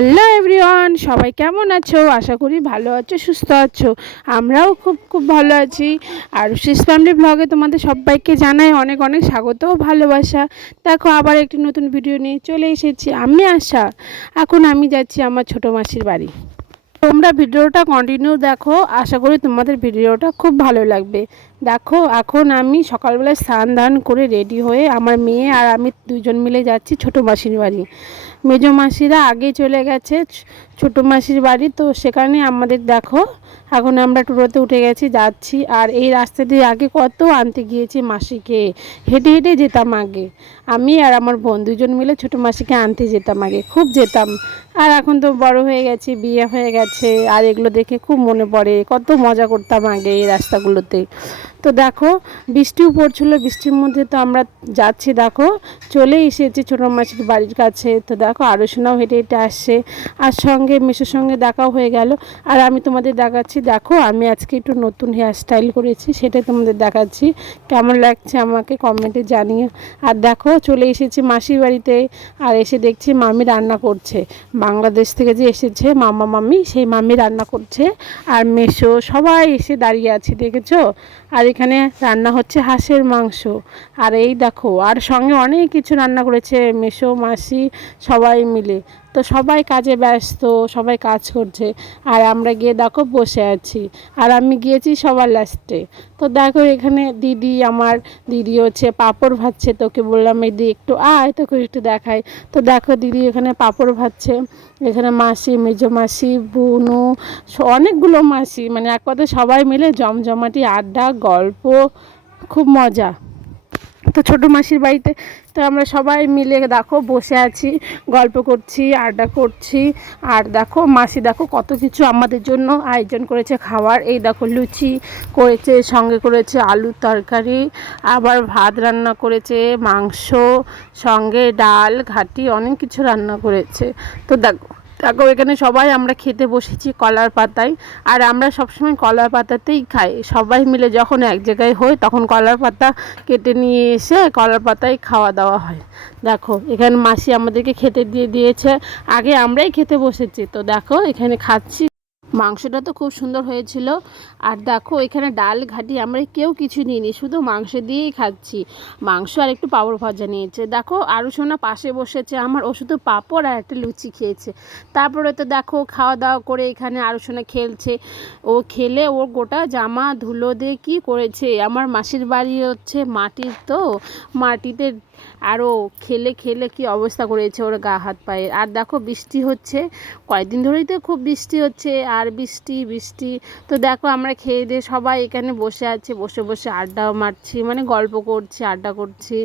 Hello everyone, সবাই কেমন আছো? আশা করি ভালো আছো, সুস্থ আছো। আমরাও খুব খুব ভালো আছি। আর শিস ফ্যামিলি ব্লগে তোমাদের সবাইকে জানাই অনেক অনেক স্বাগত ভালোবাসা। দেখো, আবার একটি নতুন ভিডিও নিয়ে চলে এসেছি। আমি আশা, এখন আমি যাচ্ছি আমার ছোটো মাসির বাড়ি। তোমরা ভিডিওটা কন্টিনিউ দেখো, আশা করি তোমাদের ভিডিওটা খুব ভালো লাগবে। দেখো, এখন আমি সকালবেলায় স্নান দান করে রেডি হয়ে আমার মেয়ে আর আমি দুজন মিলে যাচ্ছি ছোটো মাসির বাড়ি। মেজো মাসিরা আগে চলে গেছে ছোটো মাসির বাড়ি তো সেখানে আমাদের দেখো এখন আমরা টোটোতে উঠে গেছি, যাচ্ছি। আর এই রাস্তা দিয়ে আগে কত আনতে গিয়েছি মাসিকে? হেঁটে হেঁটে যেতাম আগে। আমি আর আমার বোন দুজন মিলে ছোটো মাসিকে আনতে যেতাম আগে, খুব যেতাম। আর এখন তো বড় হয়ে গেছে, বিয়ে হয়ে গেছে। আর এগুলো দেখে খুব মনে পড়ে, কত মজা করতাম আগে এই রাস্তাগুলোতে। তো দেখো বৃষ্টিও পড়ছিল বৃষ্টির মধ্যে তো আমরা যাচ্ছি, দেখো। চলে এসেছি ছোটো মাসির বাড়ির কাছে। তো দেখো আরও হেঁটে হেঁটে আসছে। আর সঙ্গে মেসোর সঙ্গে দেখাও হয়ে গেল। আর আমি তোমাদের দেখাচ্ছি। দেখো, আমি আজকে একটু নতুন হেয়ার স্টাইল করেছি সেটা তোমাদের দেখাচ্ছি। কেমন লাগছে আমাকে কমেন্টে জানিয়ে আর দেখো, চলে এসেছি মাসির বাড়িতে, আর এসে দেখছি মামি রান্না করছে। বাংলাদেশ থেকে যে এসেছে মামা মামি, সেই মামি রান্না করছে। আর মেশো সবাই এসে দাঁড়িয়ে আছে, দেখেছ? আর এখানে রান্না হচ্ছে হাঁসের মাংস। আর এই দেখো, আর সঙ্গে অনেক কিছু রান্না করেছে মেসো, মাসি, সবাই মিলে। তো সবাই কাজে ব্যস্ত, সবাই কাজ করছে। আর আমরা গিয়ে দেখো বসে আছি। আর আমি গিয়েছি সবার লাস্টে। তো দেখো এখানে দিদি, আমার দিদি হচ্ছে পাপড় ভাজছে, তোকে বললাম দিদি একটু আয়, তোকে একটু দেখাই। তো দেখো দিদি এখানে পাপড় ভাজছে, এখানে মাসি, মেজো মাসি, বুনু অনেকগুলো মাসি মানে এক কথা সবাই মিলে জমজমাটি আড্ডা, গল্প, খুব মজা। তো ছোটো মাসির বাড়িতে, তো আমরা সবাই মিলে দেখো বসে আছি, গল্প করছি, আড্ডা করছি। আর দেখো মাসি দেখো কত কিছু আমাদের জন্য আয়োজন করেছে খাবার। এই দেখো লুচি করেছে, সঙ্গে করেছে আলুর তরকারি, আবার ভাত রান্না করেছে, মাংস, সঙ্গে ডাল, ঘাটি, অনেক কিছু রান্না করেছে। তো দেখো দেখো এখানে সবাই আমরা খেতে বসেছি কলার পাতায়। আর আমরা সবসময় কলার পাতাতেই খাই। সবাই মিলে যখন এক জায়গায় হই, তখন কলার পাতা কেটে নিয়ে এসে কলার পাতায় খাওয়া দাওয়া হয়। দেখো, এখানে মাসি আমাদেরকে খেতে দিয়ে দিয়েছে। আগে আমরাই খেতে বসেছি। তো দেখো, এখানে খাচ্ছি মাংসটা তো খুব সুন্দর হয়েছিল। আর দেখো, এখানে ডাল ঘাটি আমরা কেউ কিছু নিইনি, শুধু মাংস দিয়েই খাচ্ছি। মাংস আর একটু পাঁপড় ভাজা নিয়েছে। দেখো আরও সোনা পাশে বসেছে, আমার ও শুধু পাঁপড় আর একটা লুচি খেয়েছে। তারপরে তো দেখো খাওয়া দাওয়া করে এখানে আরও সোনা খেলছে। ও খেলে ওর গোটা জামা, ধুলো দিয়ে কী করেছে? আমার মাসির বাড়ি হচ্ছে মাটির তো, মাটিতে আরও খেলে খেলে কি অবস্থা করেছে ওর গা হাত পায়ে আর দেখো বৃষ্টি হচ্ছে, কয়েকদিন ধরেই তো খুব বৃষ্টি হচ্ছে, আর বৃষ্টি বৃষ্টি। তো দেখো আমরা খেয়ে দিয়ে সবাই এখানে বসে আছে, বসে বসে আড্ডাও মারছি মানে গল্প করছি, আড্ডা করছি।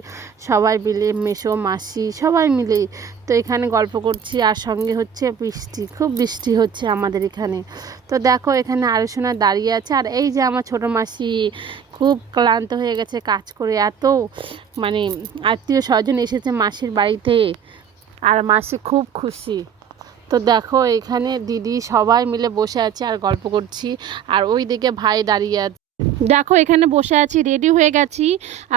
সবাই মিলে মেসো, মাসি, সবাই মিলে তো এখানে গল্প করছি। আর সঙ্গে হচ্ছে বৃষ্টি, খুব বৃষ্টি হচ্ছে আমাদের এখানে। তো দেখো এখানে আলোচনা দাঁড়িয়ে আছে, আর এই যে আমার ছোটো মাসি খুব ক্লান্ত হয়ে গেছে কাজ করে, এত মানে আত্মীয় স্বজন এসেছে মাসির বাড়িতে আর মাসি খুব খুশি। তো দেখো, এখানে দিদি সবাই মিলে বসে আছে আর গল্প করছি আর ওই দিকে ভাই দাঁড়িয়ে আছে। দেখো, এখানে বসে আছি রেডি হয়ে গেছি।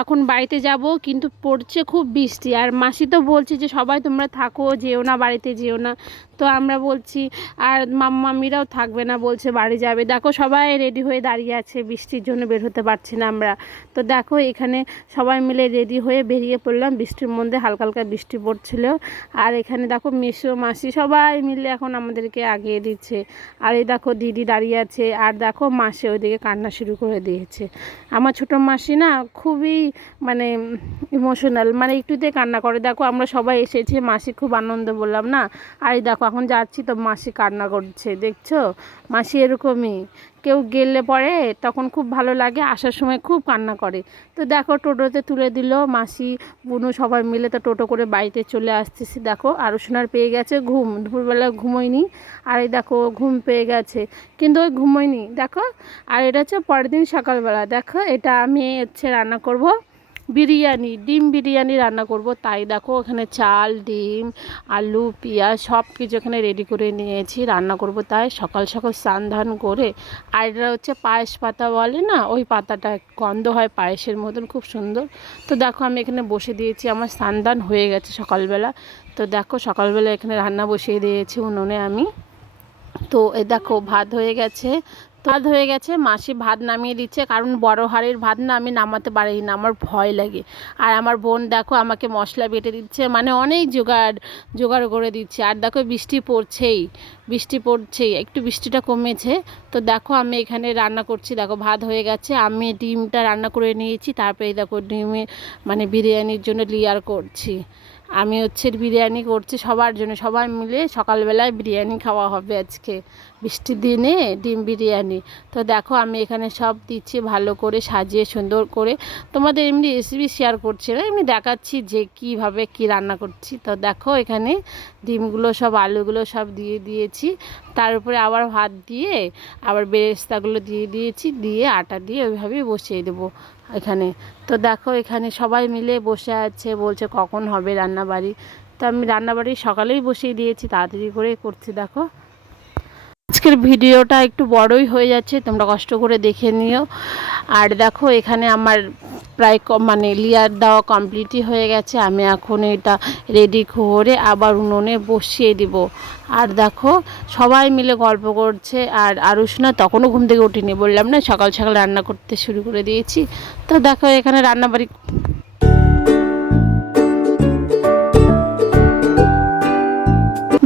এখন বাড়িতে যাব, কিন্তু পড়ছে খুব বৃষ্টি। আর মাসি তো বলছে যে, সবাই তোমরা থাকো, যেও না বাড়িতে, যেও না। তো আমরা বলছি, আর মাম্মা মামিরাও থাকবে না, বলছে, বাড়ি যাবে। দেখো সবাই রেডি হয়ে দাঁড়িয়ে আছে, বৃষ্টির জন্য বের হতে পারছি না আমরা। তো দেখো এখানে সবাই মিলে রেডি হয়ে বেরিয়ে পড়লাম, বৃষ্টির মধ্যে হালকা হালকা বৃষ্টি পড়ছিল। আর এখানে দেখো মেসো মাসি সবাই মিলে এখন আমাদেরকে আগিয়ে দিচ্ছে। আর এই দেখো দিদি দাঁড়িয়ে আছে, আর দেখো মাসে ওইদিকে কান্না শুরু করে দিয়েছে। আমার ছোটো মাসি না খুবই মানে ইমোশনাল মানে একটুতে কান্না করে। দেখো আমরা সবাই এসেছি, মাসি খুব আনন্দ বললাম না? আর এই দেখো এখন যাচ্ছি তো মাসি কান্না করছে, দেখছ? মাসি এরকমই। কেউ গেলে পরে তখন খুব ভালো লাগে, আসার সময় খুব কান্না করে। তো দেখো, টোটোতে তুলে দিল মাসি, বুনু সবাই মিলে তো টোটো করে বাড়িতে চলে আসতেছি। দেখো আরও সোনার পেয়ে গেছে ঘুম, দুপুরবেলা ঘুমোয়নি। আর এই দেখো ঘুম পেয়ে গেছে। কিন্তু ওই ঘুমোয়নি, দেখো? আর এটা হচ্ছে পরের দিন সকালবেলা। দেখো, এটা আমি হচ্ছে রান্না করব। বিরিয়ানি, ডিম বিরিয়ানি রান্না করব। তাই দেখো এখানে চাল, ডিম, আলু, পেঁয়াজ সব কিছু এখানে রেডি করে নিয়েছি, রান্না করব তাই। সকাল সকাল স্নান ধান করে, আর এটা হচ্ছে পায়েস পাতা বলে না, ওই পাতাটা গন্ধ হয় পায়েসের মতন, খুব সুন্দর। তো দেখো আমি এখানে বসে দিয়েছি, আমার স্নান ধান হয়ে গেছে সকালবেলা। তো দেখো সকালবেলা এখানে রান্না বসিয়ে দিয়েছি উনুনে আমি। তো এ দেখো ভাত হয়ে গেছে ভাত হয়ে গেছে, মাসি ভাত নামিয়ে দিচ্ছে, কারণ বড় হাড়ির ভাত না আমি নামাতে পারি না, আমার ভয় লাগে। আর আমার বোন দেখো আমাকে মশলা বেটে দিচ্ছে মানে অনেক জোগাড় জোগাড় করে দিচ্ছে। আর দেখো বৃষ্টি পড়ছেই বৃষ্টি পড়ছেই, একটু বৃষ্টিটা কমেছে। তো দেখো আমি এখানে রান্না করছি, দেখো ভাত হয়ে গেছে, আমি ডিমটা রান্না করে নিয়েছি তারপরে দেখো ডিমে মানে বিরিয়ানির জন্য লেয়ার করছি। আমি হচ্ছে বিরিয়ানি করছি সবার জন্য, সবাই মিলে সকালবেলায় বিরিয়ানি খাওয়া হবে আজকে। বৃষ্টির দিনে ডিম বিরিয়ানি। তো দেখো আমি এখানে সব দিচ্ছি ভালো করে সাজিয়ে সুন্দর করে। তোমাদের এমনি রেসিপি শেয়ার করছি না, এমনি দেখাচ্ছি যে কীভাবে কি রান্না করছি। তো দেখো এখানে ডিমগুলো সব, আলুগুলো সব দিয়ে দিয়েছি। তার উপরে আবার ভাত দিয়ে, আবার বেরেস্তাগুলো দিয়ে দিয়েছি, দিয়ে আটা দিয়ে ওইভাবেই বসিয়ে দেবো এখানে। তো দেখো এখানে সবাই মিলে বসে আছে, বলছে কখন হবে রান্নাবাড়ি। তো আমি রান্নাবাড়ি সকালেই বসিয়ে দিয়েছি, তাড়াতাড়ি করে করছি, দেখো। আজকের ভিডিওটা একটু বড়ই হয়ে যাচ্ছে, তোমরা কষ্ট করে দেখে নিও। আর দেখো, এখানে আমার প্রায় মানে লেয়ার দেওয়া কমপ্লিটই হয়ে গেছে। আমি এখন এটা রেডি করে আবার উনুনে বসিয়ে দিব। আর দেখো, সবাই মিলে গল্প করছে। আর আরুষ না তখনও ঘুম থেকে উঠিনি, বললাম না, সকাল সকাল রান্না করতে শুরু করে দিয়েছি। তো দেখো, এখানে রান্নাবাড়ি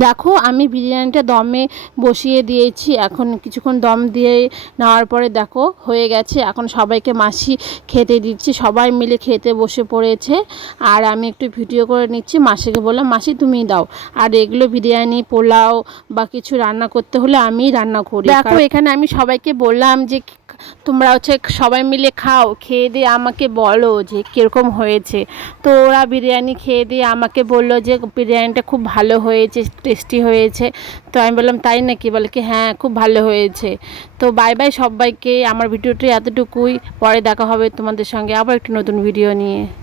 দেখো আমি বিরিয়ানিটা দমে বসিয়ে দিয়েছি। এখন কিছুক্ষণ দম দিয়ে নেওয়ার পরে দেখো হয়ে গেছে। এখন সবাইকে মাসি খেতে দিচ্ছি। সবাই মিলে খেতে বসে পড়েছে। আর আমি একটু ভিডিও করে নিচ্ছি। মাসিকে বললাম মাসি তুমি দাও। আর এগুলো বিরিয়ানি পোলাও বা কিছু রান্না করতে হলে আমিই রান্না করি। দেখো এখানে আমি সবাইকে বললাম যে তোমরা হচ্ছে সবাই মিলে খাও, খেয়ে দিয়ে আমাকে বলো যে কীরকম হয়েছে। তো ওরা বিরিয়ানি খেয়ে দিয়ে আমাকে বলল যে বিরিয়ানিটা খুব ভালো হয়েছে, টেস্টি হয়েছে। তো আমি বললাম, তাই নাকি? বলে কি হ্যাঁ খুব ভালো হয়েছে। তো বাই বাই সবাইকে, আমার ভিডিওটি এতটুকুই। পরে দেখা হবে তোমাদের সঙ্গে আবার একটি নতুন ভিডিও নিয়ে।